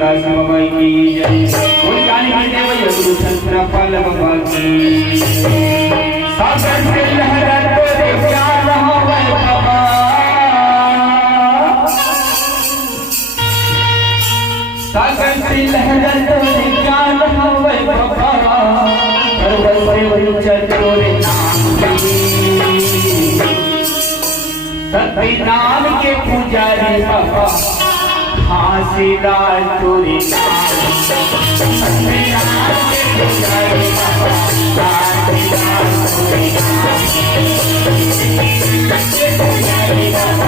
दास बाबा की जय। काली के देव गुरु संतरा पाल बाबा की। सागर से लहरा तोरे प्यार होवे बाबा। सागर से लहरा तोरे प्यार होवे बाबा। पर्वत से ऊंचा तोरे नाम की। सत्य नाम के पुजारी बाबा। हासिदार तोरे नाम के पुजारी बाबा। हासिदार तोरे नाम के पुजारी बाबा।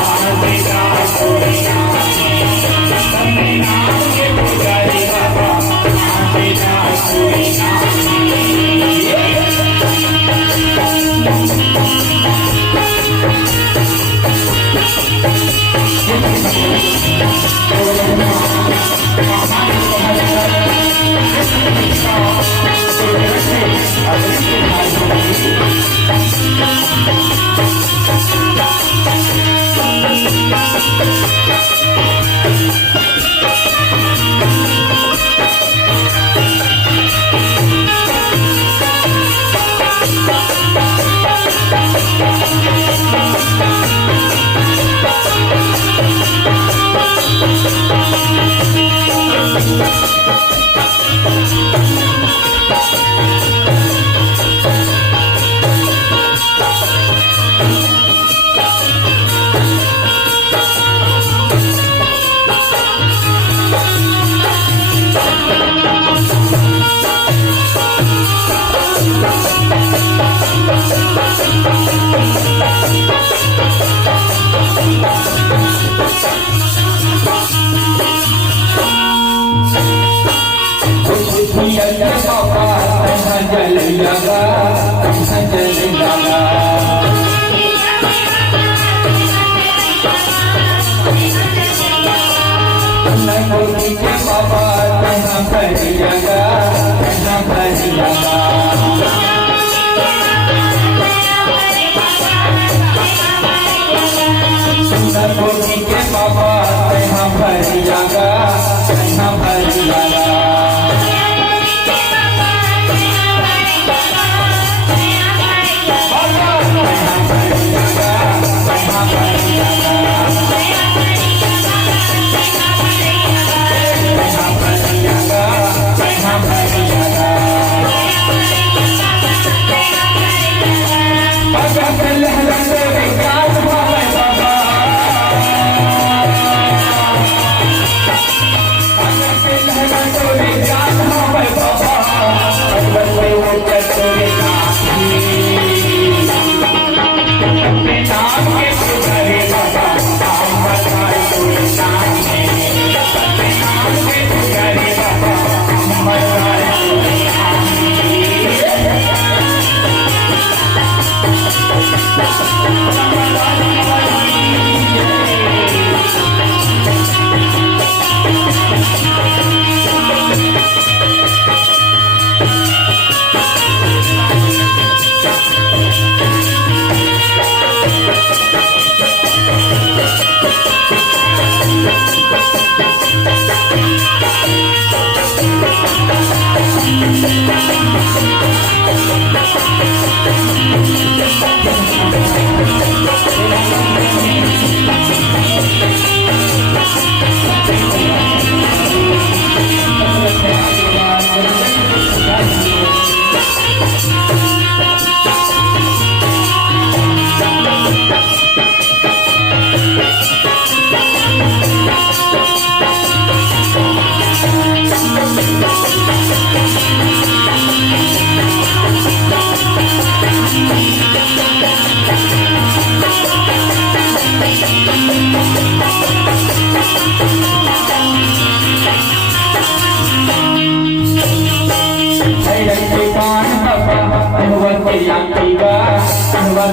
हासिदार तोरे नाम के पुजारी बाबा। हासिदार तोरे जल लगा जल लगा। नगोरी के बाबा कहाँ पर लगा कहाँ पर लगा। नगोरी के बाबा कहाँ पर लगा कहाँ पर लगा।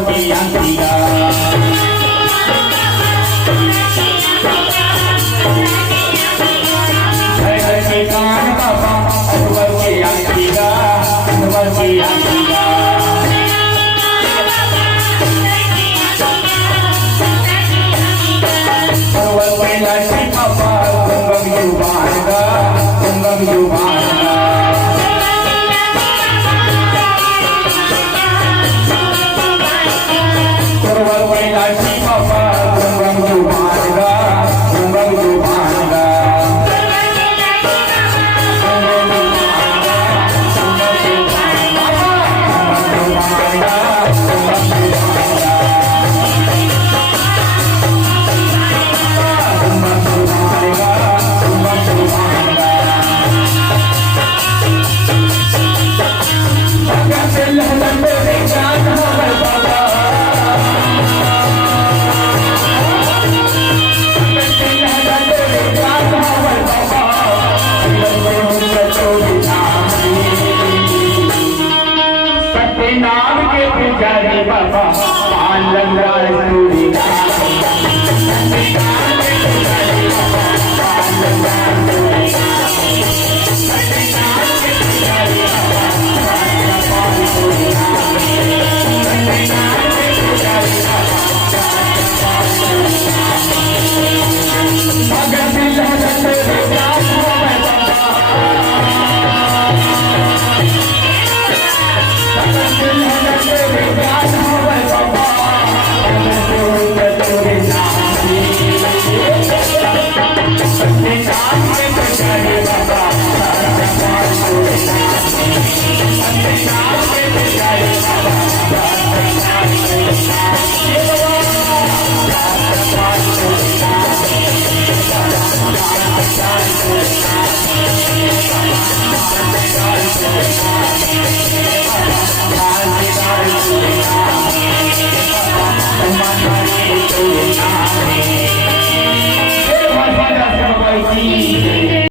की अंतिका कान बाबा अकबर की अंतिका अकबर की अंतिका लक्ष्मी बाबा कुंगम युवानगा कुंगम युवानगा लक्ष्मी बाबा कुंगम युवानगा कुंगम युवानगा नाम के पुजारी बाबा पान लंगा चूड़ी की